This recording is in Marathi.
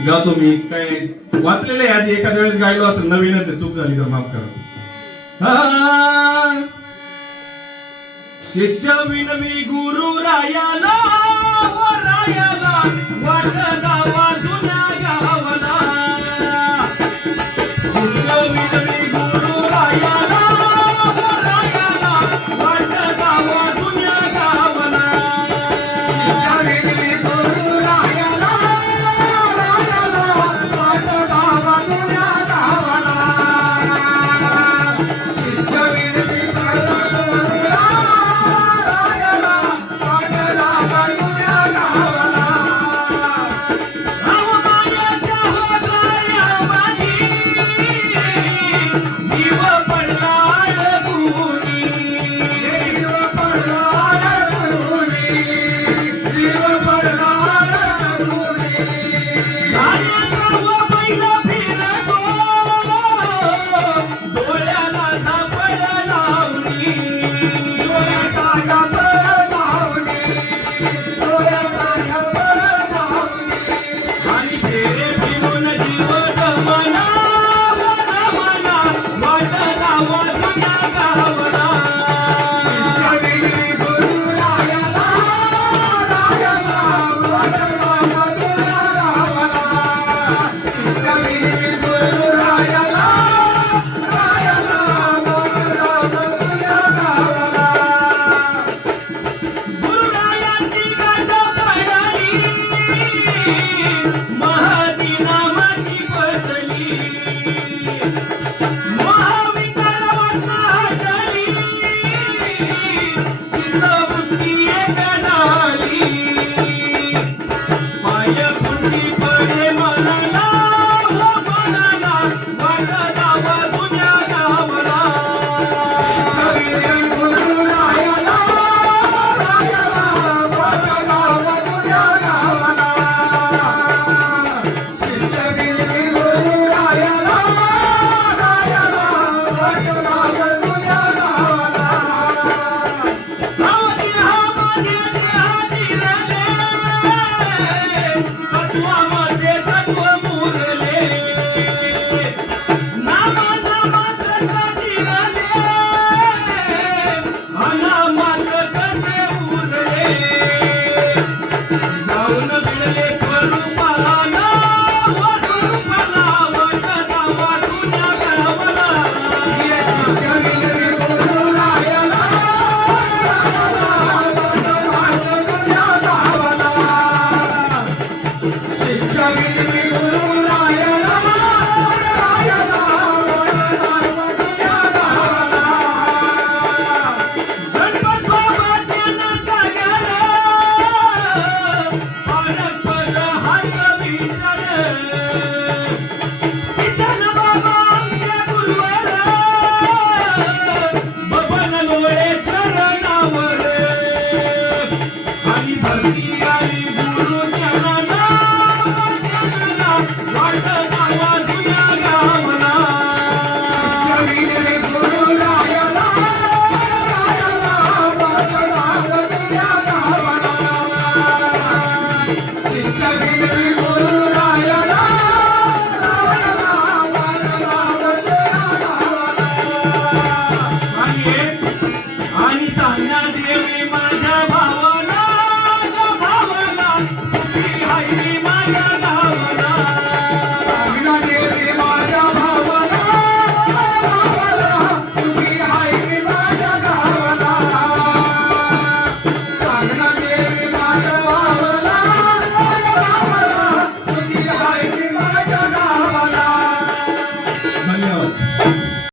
गा तुम्ही. काय वाचलेलं आहे एखाद्या वेळेस गायलो असं नवीनच आहे. चूक झाली तर माफ करा. शिष्य विनवी गुरु रायाला हो रायाला वाटला one. Come on, come on.